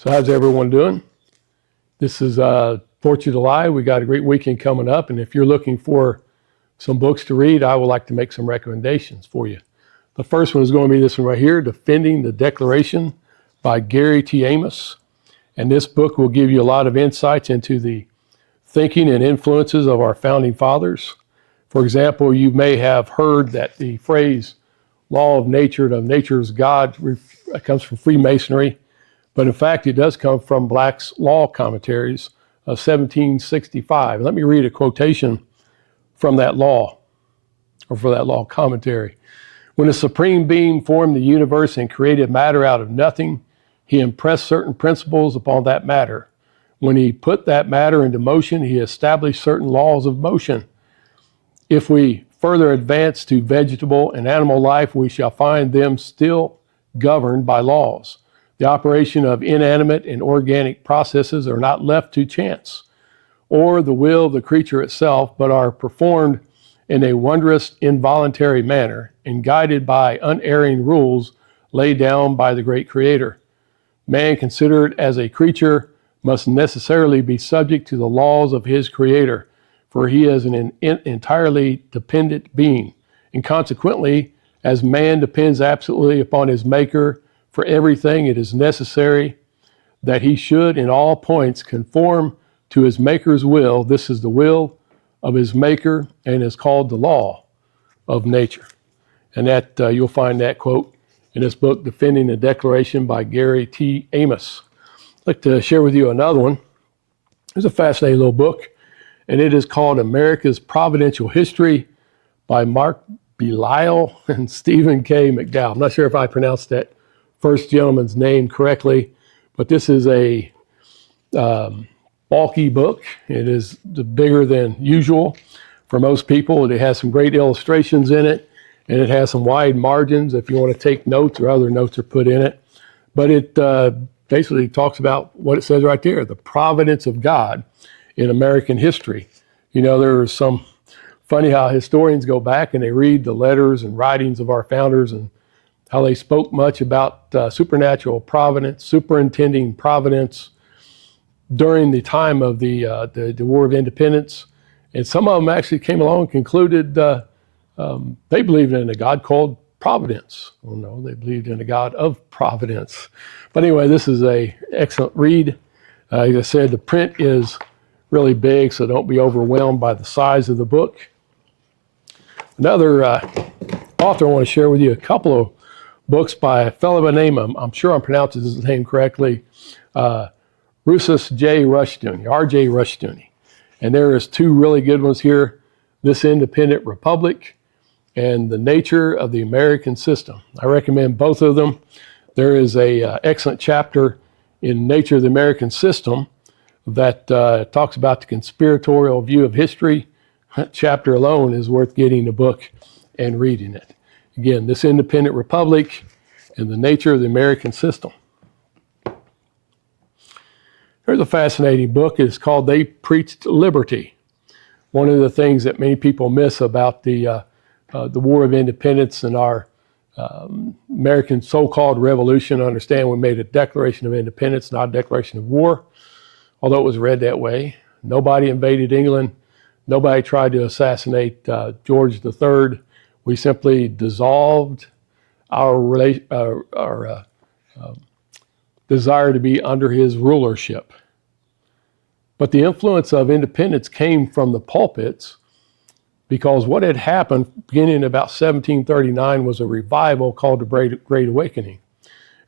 So how's everyone doing? This is 4th of July. We got a great weekend coming up, and if you're looking for some books to read, I would like to make some recommendations for you. The first one is going to be this one right here, Defending the Declaration by Gary T. Amos. And this book will give you a lot of insights into the thinking and influences of our founding fathers. For example, you may have heard that the phrase law of nature, of nature's God, comes from Freemasonry. But in fact, it does come from Black's Law Commentaries of 1765. Let me read a quotation from that law, or for that law commentary. When the Supreme Being formed the universe and created matter out of nothing, he impressed certain principles upon that matter. When he put that matter into motion, he established certain laws of motion. If we further advance to vegetable and animal life, we shall find them still governed by laws. The operation of inanimate and organic processes are not left to chance or the will of the creature itself, but are performed in a wondrous, involuntary manner and guided by unerring rules laid down by the great Creator. Man, considered as a creature, must necessarily be subject to the laws of his Creator, for he is an entirely dependent being, and consequently, as man depends absolutely upon his Maker for everything, it is necessary that he should in all points conform to his Maker's will. This is the will of his Maker and is called the law of nature. And that you'll find that quote in this book, Defending the Declaration by Gary T. Amos. I'd like to share with you another one. It's a fascinating little book, and it is called America's Providential History by Mark Belisle and Stephen K. McDowell. I'm not sure if I pronounced that first gentleman's name correctly, but this is a bulky book. It is bigger than usual for most people. It has some great illustrations in it, and it has some wide margins if you want to take notes or other notes are put in it. But it basically talks about what it says right there, the providence of God in American history. You know, there's some funny how historians go back and they read the letters and writings of our founders and how they spoke much about supernatural providence, superintending providence during the time of the War of Independence. And some of them actually came along and concluded they believed in a God called Providence. Well, no, they believed in a God of Providence. But anyway, this is an excellent read. As I said, the print is really big, so don't be overwhelmed by the size of the book. Another author I want to share with you a couple of books by a fellow by name, I'm sure I'm pronouncing his name correctly, Rusus J. Rushdoony, R.J. Rushdoony. And there is two really good ones here, This Independent Republic and The Nature of the American System. I recommend both of them. There is a excellent chapter in Nature of the American System that talks about the conspiratorial view of history. That chapter alone is worth getting the book and reading it. Again, This Independent Republic and The Nature of the American System. Here's a fascinating book. It's called They Preached Liberty. One of the things that many people miss about the War of Independence and our American so-called revolution, understand we made a Declaration of Independence, not a declaration of war, although it was read that way. Nobody invaded England. Nobody tried to assassinate George III. We simply dissolved our desire to be under his rulership. But the influence of independence came from the pulpits, because what had happened beginning in about 1739 was a revival called the Great Awakening.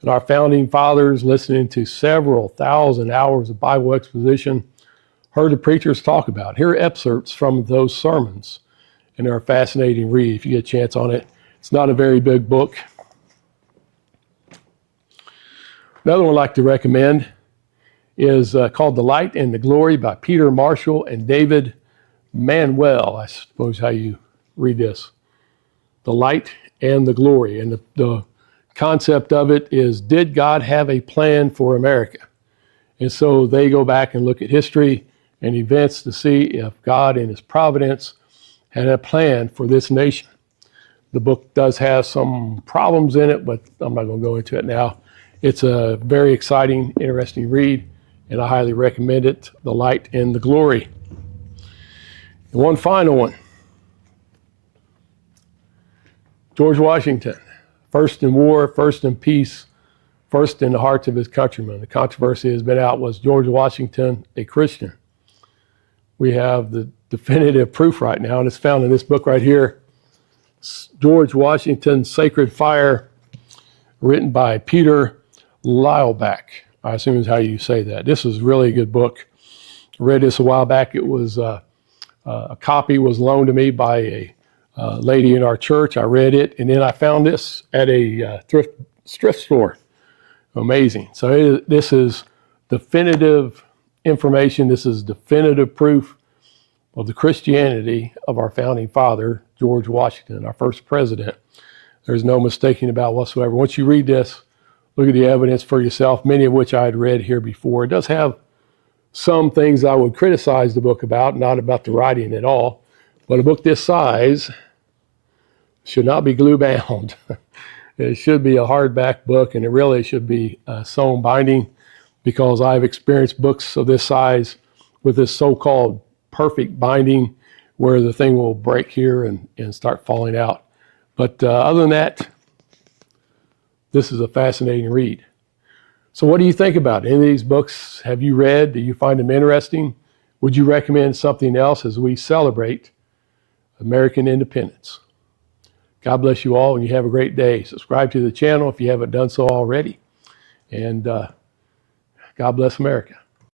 And our founding fathers, listening to several thousand hours of Bible exposition, heard the preachers talk about it. Here are excerpts from those sermons, and they're a fascinating read if you get a chance on it. It's not a very big book. Another one I'd like to recommend is called The Light and the Glory by Peter Marshall and David Manuel, I suppose how you read this. The Light and the Glory. And the concept of it is, did God have a plan for America? And so they go back and look at history and events to see if God in his providence had a plan for this nation. The book does have some problems in it, but I'm not going to go into it now. It's a very exciting, interesting read, and I highly recommend it, The Light and the Glory. And one final one. George Washington, first in war, first in peace, first in the hearts of his countrymen. The controversy has been out, was George Washington a Christian? We have the definitive proof right now, and it's found in this book right here, George Washington's Sacred Fire, written by Peter Lilback. I assume is how you say that. This is really a good book. I read this a while back. It was a copy was loaned to me by a lady in our church. I read it, and then I found this at a thrift store. Amazing. So this is definitive information. This is definitive proof of the Christianity of our founding father, George Washington, our first president. There's no mistaking about whatsoever. Once you read this, look at the evidence for yourself, many of which I had read here before. It does have some things I would criticize the book about, not about the writing at all, but a book this size should not be glue bound. It should be a hardback book, and it really should be sewn binding, because I've experienced books of this size with this so-called perfect binding where the thing will break here and start falling out. But other than that, this is a fascinating read. So what do you think about any of these books? Have you read? Do you find them interesting? Would you recommend something else as we celebrate American independence? God bless you all, and you have a great day. Subscribe to the channel if you haven't done so already. And God bless America.